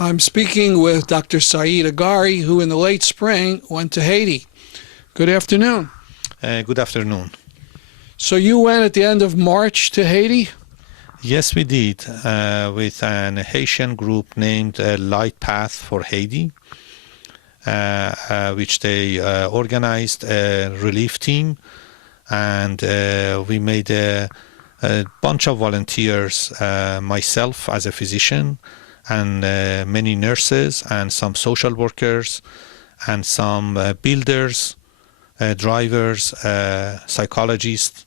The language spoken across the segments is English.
I'm speaking with Dr. Saeed Ahghari, who in the late spring went to Haiti. Good afternoon. Good afternoon. So you went at the end of March to Haiti? Yes, we did, with an Haitian group named Light Path for Haiti, which they organized a relief team, and we made a bunch of volunteers, myself as a physician, and many nurses, and some social workers, and some builders, drivers, psychologists,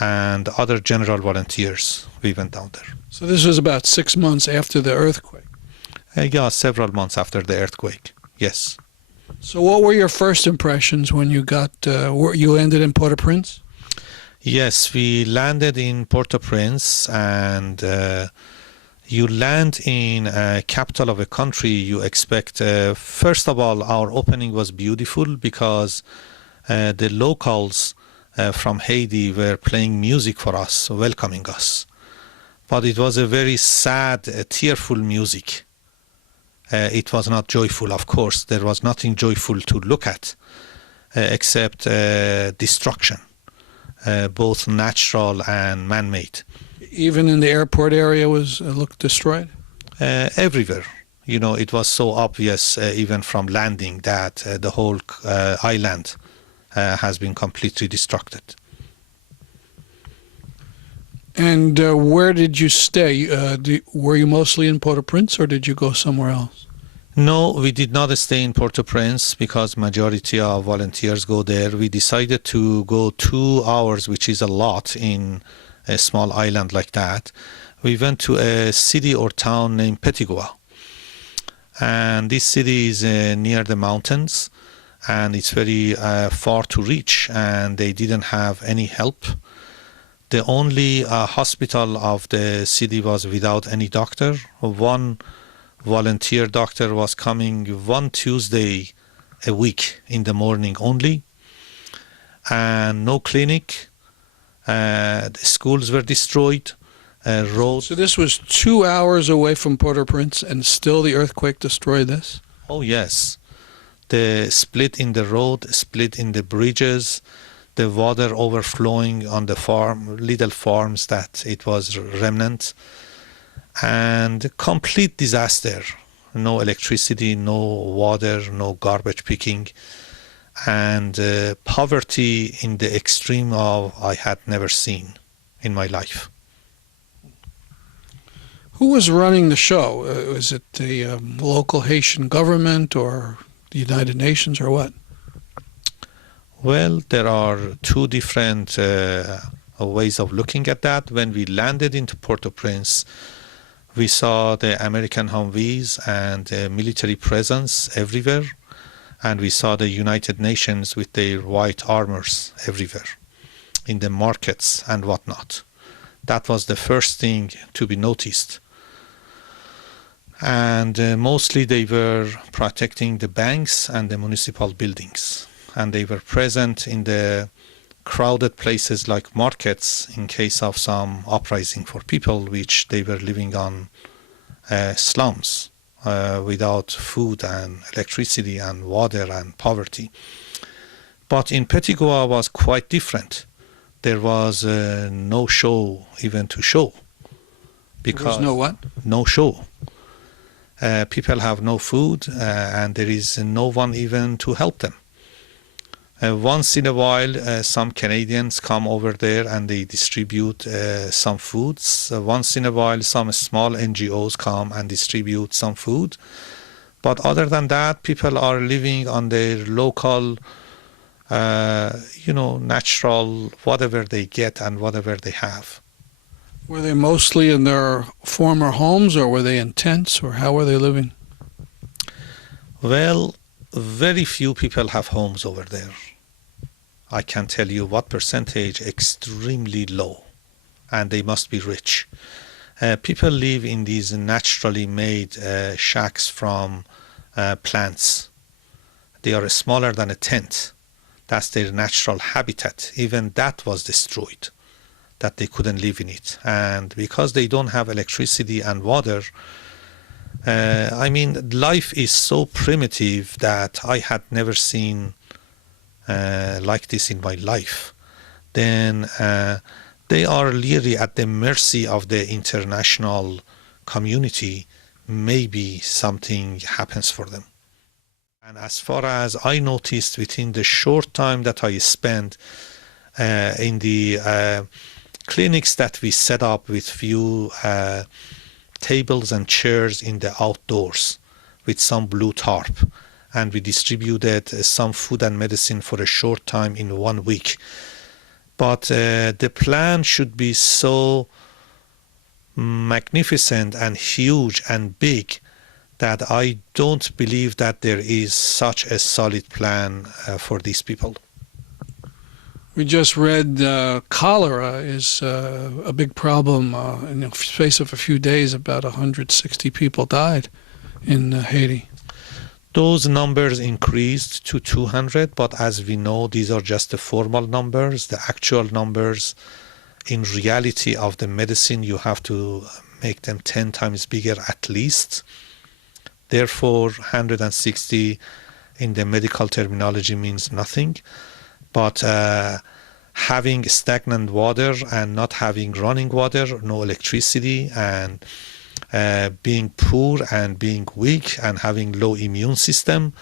and other general volunteers. We went down there. So this was about 6 months after the earthquake. Yeah, several months after the earthquake. Yes. So what were your first impressions when you you landed in Port-au-Prince? Yes, we landed in Port-au-Prince, and you land in a capital of a country. You expect, first of all, our opening was beautiful because the locals from Haiti were playing music for us, welcoming us. But it was a very sad, tearful music. It was not joyful, of course. There was nothing joyful to look at except destruction, both natural and man-made. Even in the airport area looked destroyed? Everywhere. You know, it was so obvious, even from landing, that the whole island has been completely destructed. And where did you stay? Were you mostly in Port-au-Prince, or did you go somewhere else? No, we did not stay in Port-au-Prince because majority of volunteers go there. We decided to go 2 hours, which is a lot in a small island like that. We went to a city or town named Petit-Goâ. And this city is near the mountains, and it's very far to reach, and they didn't have any help. The only hospital of the city was without any doctor. One volunteer doctor was coming one Tuesday a week in the morning only, and no clinic. The schools were destroyed. Roads. So this was 2 hours away from Port-au-Prince, and still the earthquake destroyed this? Oh, yes. The split in the road, split in the bridges, the water overflowing on the little farms that it was remnant, and complete disaster. No electricity, no water, no garbage picking, and poverty in the extreme of I had never seen in my life. Who was running the show? Was it the local Haitian government or the United Nations, or what? Well, there are 2 different ways of looking at that. When we landed into Port-au-Prince, we saw the American Humvees and military presence everywhere, and we saw the United Nations with their white armors everywhere, in the markets and whatnot. That was the first thing to be noticed. And mostly they were protecting the banks and the municipal buildings. And they were present in the crowded places like markets in case of some uprising for people, which they were living on slums without food and electricity and water and poverty. But in Petit-Goâ was quite different. There was no show even to show. There was no what? No show. People have no food, and there is no one even to help them. Once in a while, some Canadians come over there and they distribute some foods. Once in a while, some small NGOs come and distribute some food. But other than that, people are living on their local, natural, whatever they get and whatever they have. Were they mostly in their former homes, or were they in tents, or how were they living? Well, very few people have homes over there. I can tell you what percentage, extremely low, and they must be rich. People live in these naturally made shacks from plants. They are smaller than a tent. That's their natural habitat. Even that was destroyed, that they couldn't live in it. And because they don't have electricity and water, I mean, life is so primitive that I had never seen like this in my life. Then they are really at the mercy of the international community. Maybe something happens for them. And as far as I noticed, within the short time that I spent in the clinics that we set up with few tables and chairs in the outdoors with some blue tarp, and we distributed some food and medicine for a short time in 1 week. But the plan should be so magnificent and huge and big that I don't believe that there is such a solid plan for these people. We just read cholera is a big problem. In the space of a few days, about 160 people died in Haiti. Those numbers increased to 200, but as we know, these are just the formal numbers. The actual numbers, in reality of the medicine, you have to make them 10 times bigger at least. Therefore, 160 in the medical terminology means nothing. But having stagnant water and not having running water, no electricity, and being poor and being weak and having low immune system,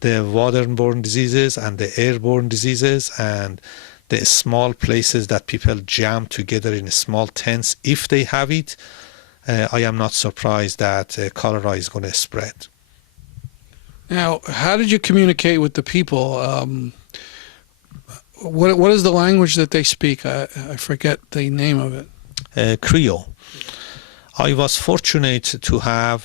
the waterborne diseases and the airborne diseases and the small places that people jam together in small tents, if they have it, I am not surprised that cholera is going to spread. Now, how did you communicate with the people? What is the language that they speak? I forget the name of it. Creole. I was fortunate to have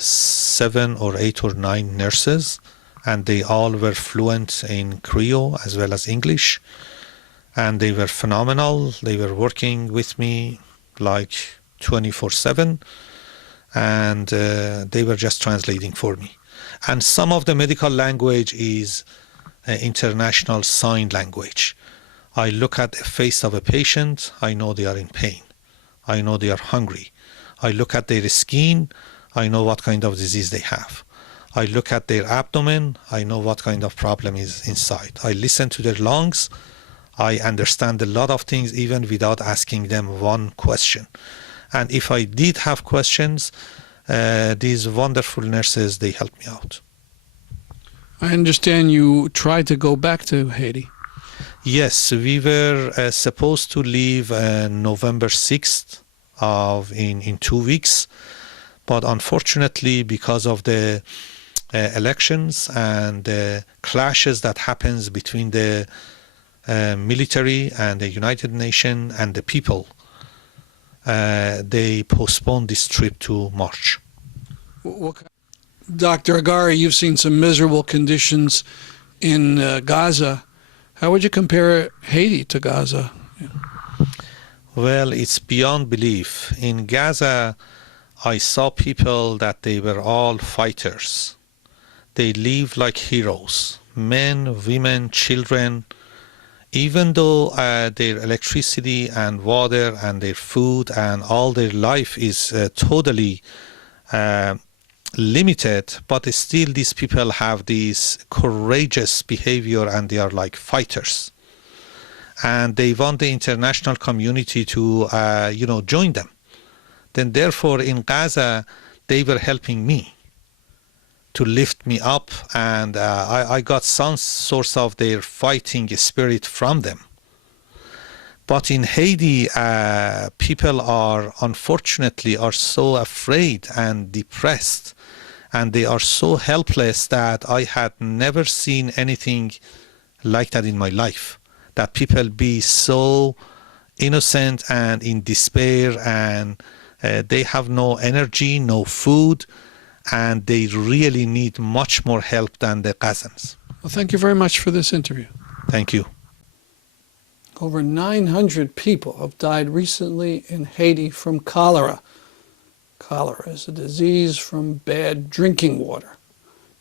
7 or 8 or 9 nurses, and they all were fluent in Creole as well as English, and they were phenomenal. They were working with me like 24/7, and they were just translating for me. And some of the medical language is international sign language. I look at the face of a patient, I know they are in pain. I know they are hungry. I look at their skin, I know what kind of disease they have. I look at their abdomen, I know what kind of problem is inside. I listen to their lungs, I understand a lot of things even without asking them one question. And if I did have questions, these wonderful nurses, they helped me out. I understand you tried to go back to Haiti. Yes, we were supposed to leave November 6th in 2 weeks, but unfortunately because of the elections and the clashes that happens between the military and the United Nations and the people, they postponed this trip to March. Dr. Ahghari, you've seen some miserable conditions in Gaza. How would you compare Haiti to Gaza? Well, it's beyond belief. In Gaza, I saw people that they were all fighters. They lived like heroes, men, women, children. Even though their electricity and water and their food and all their life is totally limited, but still these people have this courageous behavior and they are like fighters. And they want the international community to, join them. Then therefore in Gaza, they were helping me to lift me up, and I got some source of their fighting spirit from them. But in Haiti, people unfortunately are so afraid and depressed, and they are so helpless that I had never seen anything like that in my life. That people be so innocent and in despair, and they have no energy, no food, and they really need much more help than the Gazans. Well, thank you very much for this interview. Thank you. Over 900 people have died recently in Haiti from cholera. Cholera is a disease from bad drinking water.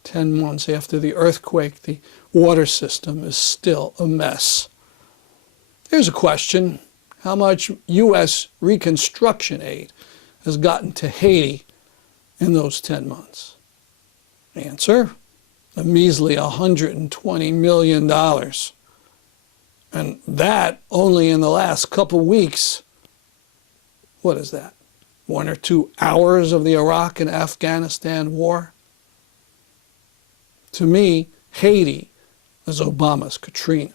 10 months after the earthquake, the water system is still a mess. Here's a question. How much U.S. reconstruction aid has gotten to Haiti in those 10 months? Answer, a measly $120 million. And that only in the last couple weeks. What is that? 1 or 2 hours of the Iraq and Afghanistan war? To me, Haiti is Obama's Katrina.